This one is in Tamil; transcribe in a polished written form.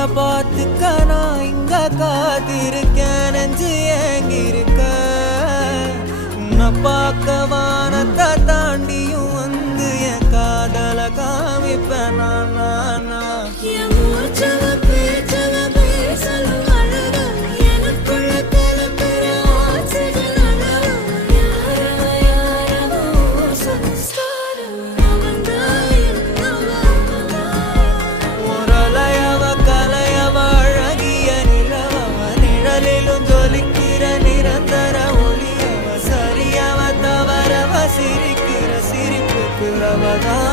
உன்னை பார்த்துக்க நான் இங்க காத்திருக்கேன், நெஞ்சு ஏங்கிருக்க. உன்னை பார்க்க வானத்தை தாண்டியும் வந்து என் காதல காமிப்பேன் நான். நிரந்தர ஒளியவ சரியவ தவறவ சிரிக்கிற சிரிப்புக்கு அவதான்